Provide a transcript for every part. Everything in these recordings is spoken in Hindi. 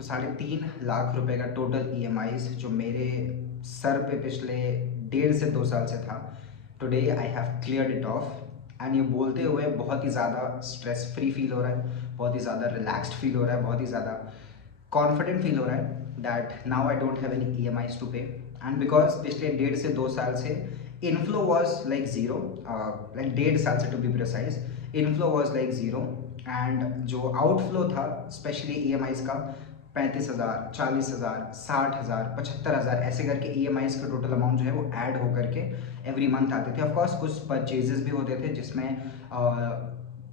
तो 3.5 लाख रुपए का टोटल ईएमआईज जो मेरे सर पे पिछले 1.5 से 2 साल से था, today I have cleared it of. And ये बोलते हुए बहुत ही ज़्यादा स्ट्रेस फ्री फील हो रहा है, बहुत ही ज़्यादा रिलैक्स्ड फील हो रहा है, बहुत ही ज़्यादा कॉन्फिडेंट फील हो रहा है that now I don't have any EMIs to pay. And because पिछले 1.5 से 2 साल से inflow was like zero, like 1.5 साल से to be precise, inflow was like zero. And जो आउटफ्लो था स्पेशली ईएमआईज का 35,000, 40,000, 60,000, 75,000 ऐसे करके ईएमआईज का टोटल अमाउंट जो है वो ऐड होकर के एवरी मंथ आते थे। ऑफकोर्स कुछ परचेजेस भी होते थे जिसमें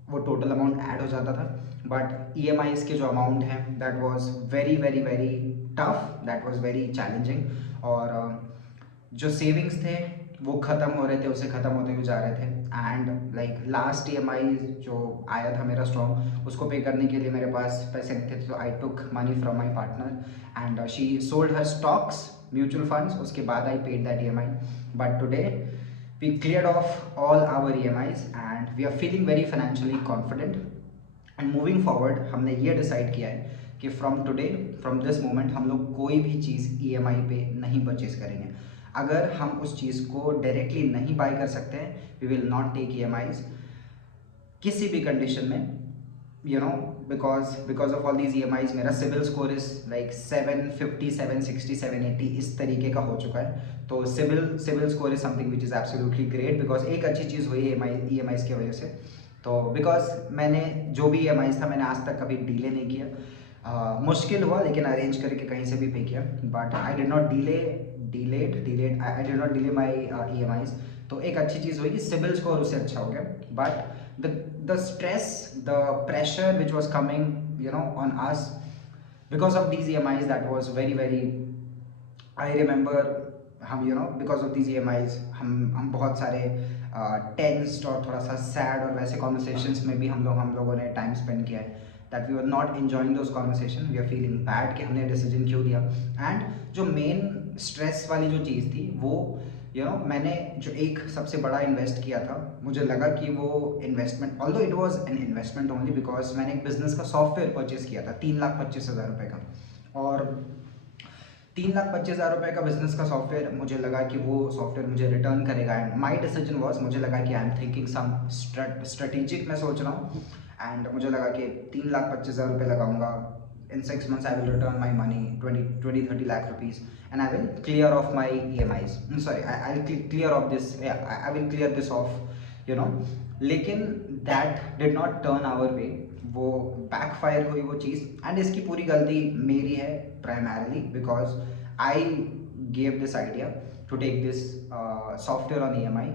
वो टोटल अमाउंट ऐड हो जाता था, बट ईएमआईज के जो अमाउंट हैं that was very very very tough, that was very challenging. और जो सेविंग्स थे वो ख़त्म हो रहे थे, उसे ख़त्म होते हुए जा रहे थे। एंड लाइक लास्ट ईएमआई जो आया था मेरा स्ट्रॉन्ग, उसको पे करने के लिए मेरे पास पैसे नहीं थे, तो I took money from my partner and she sold her stocks, mutual funds. उसके बाद I paid that EMI. But today we cleared off all our EMIs and we are feeling very financially confident. And moving forward हमने ये डिसाइड किया है कि from today, from this moment हम लोग कोई भी चीज़ EMI पे नहीं परचेज करेंगे। अगर हम उस चीज़ को डायरेक्टली नहीं बाय कर सकते हैं, we will not take EMIs किसी भी कंडीशन में, you know, because of all these EMIs मेरा सिविल स्कोर इज लाइक 750, 760, 780 इस तरीके का हो चुका है। तो CIBIL score is something which is absolutely great, because एक अच्छी चीज़ हुई है EMIs की वजह से। तो बिकॉज मैंने जो भी EMIs था मैंने आज तक कभी डीले नहीं किया। मुश्किल हुआ लेकिन अरेंज करके कहीं से भी पे किया, but I did not delayed I did not delay my EMIs। तो एक अच्छी चीज़ हुई कि सिविल स्कोर उससे अच्छा हो गया। But the stress, the pressure which was coming, you know, on us because of these EMIs, that was very very, I remember, हम because of these EMIs हम बहुत सारे टेंस्ड और थोड़ा सा सैड और वैसे कॉन्वर्सेशंस में भी हम लोगों ने टाइम स्पेंड किया है, that we are not enjoying those conversation, we are feeling bad कि हमने डिसीजन क्यों लिया। एंड जो मेन स्ट्रेस वाली जो चीज़ थी वो मैंने जो एक सबसे बड़ा इन्वेस्ट किया था, मुझे लगा कि वो investment, although it was an investment only because मैंने एक बिजनेस का सॉफ्टवेयर परचेस किया था 3,25,000 रुपये का। और 3,25,000 रुपये का बिजनेस का सॉफ्टवेयर, मुझे लगा कि वो सॉफ्टवेयर मुझे रिटर्न करेगा। एंड माई डिसीजन वॉज, मुझे लगा कि I am thinking some strategic, मैं सोच रहा हूँ। एंड मुझे लगा कि 3,25,000 रुपये लगाऊंगा, in 6 months I will return my money, 20-30 lakh rupees, and I will clear off my EMIs. Sorry, I'll clear off this, yeah, I will clear this off, you know. लेकिन that did not turn our way, वो backfire हुई वो चीज़। एंड इसकी पूरी गलती मेरी है primarily because I gave this idea to take this software on EMI।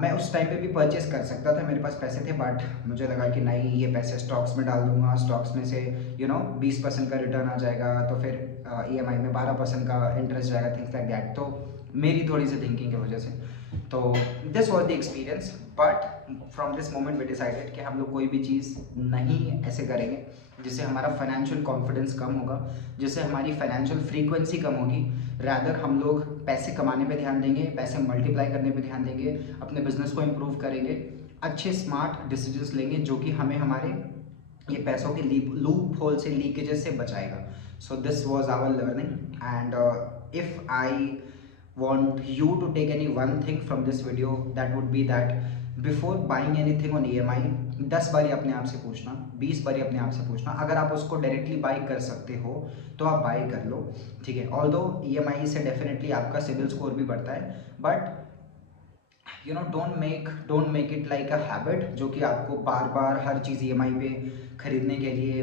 मैं उस टाइम पे भी परचेस कर सकता था, मेरे पास पैसे थे, बट मुझे लगा कि नहीं, ये पैसे स्टॉक्स में डाल दूंगा, स्टॉक्स में से 20% का रिटर्न आ जाएगा, तो फिर EMI में 12% का इंटरेस्ट जाएगा, थिंग्स लाइक दैट। तो मेरी थोड़ी सी थिंकिंग की वजह से, तो this was the experience. But from this moment we decided कि हम लोग कोई भी चीज़ नहीं ऐसे करेंगे जिससे हमारा फाइनेंशियल कॉन्फिडेंस कम होगा, जिससे हमारी फाइनेंशियल फ्रीक्वेंसी कम होगी। रैदर हम लोग पैसे कमाने पे ध्यान देंगे, पैसे मल्टीप्लाई करने पे ध्यान देंगे, अपने बिजनेस को इम्प्रूव करेंगे, अच्छे स्मार्ट डिसीजंस लेंगे जो कि हमें हमारे ये पैसों के लूप होल से, लीकेजेस से बचाएगा। So this was our learning. And if I want you to take any one thing from this video, that would be that before buying anything on EMI, 10 बारी अपने आप से पूछना, 20 बारी अपने आप से पूछना, अगर आप उसको डायरेक्टली बाई कर सकते हो तो आप बाई कर लो, ठीक है। ऑल्दो EMI से डेफिनेटली आपका सिविल स्कोर भी बढ़ता है, but don't make it like a habit जो कि आपको बार बार हर चीज़ EMI पे खरीदने के लिए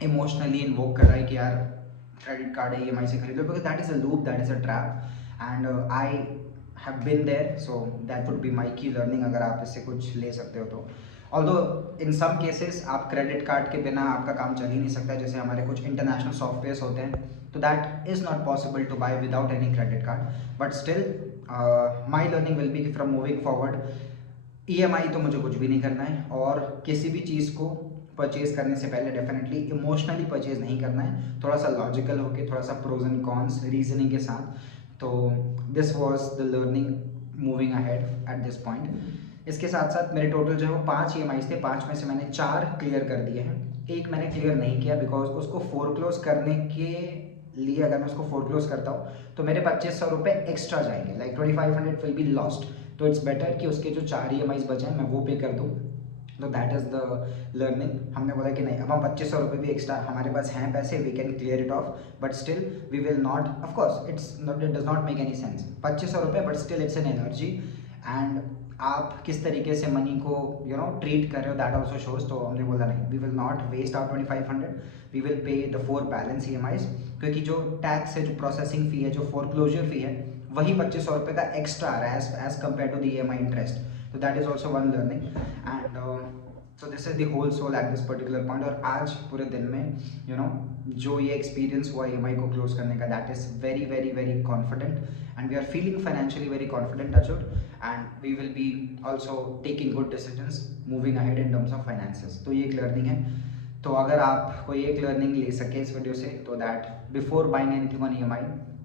इमोशनली इन्वोक कर रहा है कि यार क्रेडिट कार्ड है EMI से खरीद लो, because that is a loop, that is a trap. And I have been there, so that would be my key learning, अगर आप इससे कुछ ले सकते हो तो। ऑल्दो इन सम केसेस आप क्रेडिट कार्ड के बिना आपका काम चल ही नहीं सकता, जैसे हमारे कुछ इंटरनेशनल सॉफ्टवेयर्स होते हैं, तो that is not possible to buy without any credit card. But still my learning will be कि फ्रॉम मूविंग फॉरवर्ड EMI तो मुझे कुछ भी नहीं करना है, और किसी भी चीज़ को परचेज करने से पहले डेफिनेटली इमोशनली परचेज नहीं करना है, थोड़ा सा लॉजिकल होके, थोड़ा सा प्रोज एंड कॉन्स रीजनिंग के साथ। तो this was the learning moving ahead at this point. इसके साथ साथ मेरे टोटल जो है वो 5 EMIs थे, 5 में से मैंने 4 क्लियर कर दिए हैं। एक मैंने क्लियर नहीं किया बिकॉज उसको फोरक्लोज करने के लिए अगर मैं उसको फोरक्लोज करता हूँ तो मेरे 2500 रुपये एक्स्ट्रा जाएंगे, लाइक 2500 विल बी लॉस्ट। तो इट्स बेटर कि उसके जो 4 EMIs बचे हैं मैं वो पे कर दूँ। तो दैट इज़ द लर्निंग। हमने बोला कि नहीं, अब हम 2500 रुपये भी एक्स्ट्रा हमारे पास हैं पैसे, we can clear it off, but still we will not, of course it does not make any sense 2500 रुपये, but still it's an energy. And आप किस तरीके से मनी को ट्रीट कर रहे हो दैट ऑल्सो शोज। तो हमने बोला नहीं, we will not waste out 2500, we will pay the 4 balance EMIs, क्योंकि जो टैक्स है, जो प्रोसेसिंग फ़ी है, जो फोरक्लोजर फ़ी है, वही 2500 रुपये का एक्स्ट्रा आ रहा है as compare to the EMI interest. तो that is also one learning. And so this is the whole soul at this particular point. और आज पूरे दिन में जो ये एक्सपीरियंस हुआ EMI को क्लोज करने का, that is very very very confident, and we are feeling financially very confident achieved, and we will be also taking good decisions moving ahead in terms of finances. तो ये एक लर्निंग है। तो अगर आप कोई एक लर्निंग ले सके इस वीडियो से, तो that before buying anything on EMI,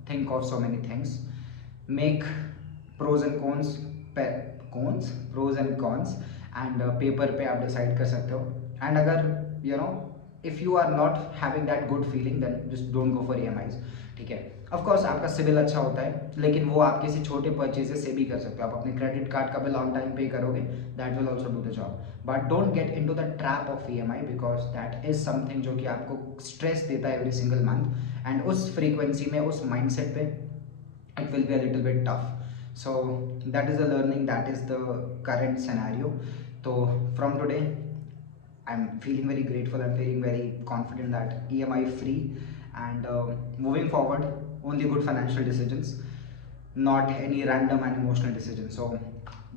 think of so many things, make pros and cons, pros and cons, and paper पे आप डिसाइड कर सकते हो। एंड अगर if you are not having that good feeling, then just don't go for EMIs। ठीक है, ऑफकोर्स आपका सिविल अच्छा होता है, लेकिन वो आप किसी छोटे परचेजेस से भी कर सकते हो। आप अपने क्रेडिट कार्ड का बिल ऑन टाइम पे करोगे, that will also do the job. But don't get into the trap of EMI, because that is something जो कि आपको स्ट्रेस देता है एवरी सिंगल मंथ, एंड उस फ्रीक्वेंसी में, उस माइंडसेट पे it will be a little bit tough. So that is the learning, that is the current scenario. So from today I'm feeling very grateful, I'm feeling very confident that EMI free, and moving forward only good financial decisions, not any random and emotional decisions. So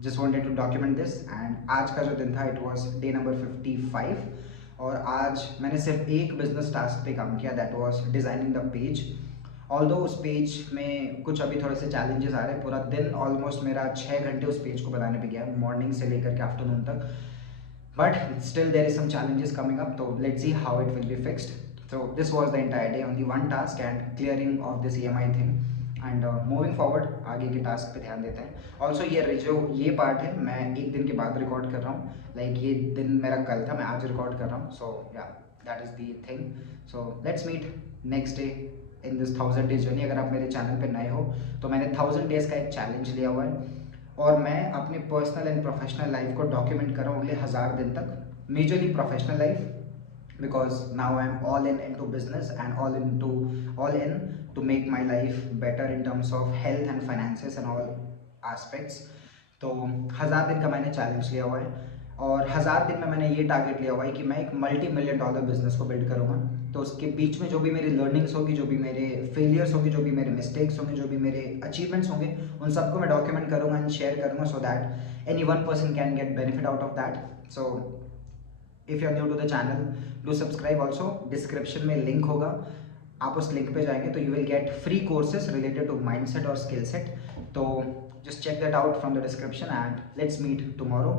just wanted to document this, and आज का जो दिन था, it was day number 55, और आज मैंने सिर्फ एक बिजनेस टास्क पे काम किया, that was designing the page. Although उस पेज में कुछ अभी थोड़े से चैलेंजेस आ रहे हैं। पूरा दिन ऑलमोस्ट मेरा 6 घंटे उस पेज को बनाने पे गया, मॉर्निंग से लेकर के आफ्टरनून तक, but still there is some challenges coming up, so let's see how it will be fixed. So this was the entire day, only one task and clearing of this EMI thing, and moving forward आगे के टास्क पे ध्यान देते हैं। ऑल्सो जो ये पार्ट है, मैं एक दिन के बाद रिकॉर्ड कर रहा हूँ, लाइक ये दिन मेरा कल था, मैं आज रिकॉर्ड कर रहा हूँ। So yeah that is the thing. So let's meet next day in this 1000 days journey. अगर आप मेरे चैनल पे नए हो तो मैंने 1000 डेज़ का एक चैलेंज लिया हुआ है, और मैं अपने पर्सनल एंड प्रोफेशनल लाइफ को डॉक्यूमेंट कर रहा हूँ अगले 1000 दिन तक। Majorly professional life, because now I'm all in into business and all in to make my life better in terms of health and finances and all aspects. तो 1000 दिन का मैंने चैलेंज लिया हुआ है, और 1000 दिन में मैंने ये टारगेट लिया हुआ है कि मैं एक $multi-million बिजनेस को बिल्ड करूँगा। तो उसके बीच में जो भी मेरी लर्निंग्स होगी, जो भी मेरे फेलियर्स होंगे, जो भी मेरे मिस्टेक्स होंगे, जो भी मेरे अचीवमेंट्स होंगे, उन सबको मैं डॉक्यूमेंट करूँगा एंड शेयर करूँगा, so that any one person can get benefit out of that. So if you are new to the channel, do subscribe also. Description में लिंक होगा, आप उस लिंक पे जाएंगे तो you will get free courses related to mindset और स्किल सेट। तो just check that out from the description, and let's meet tomorrow.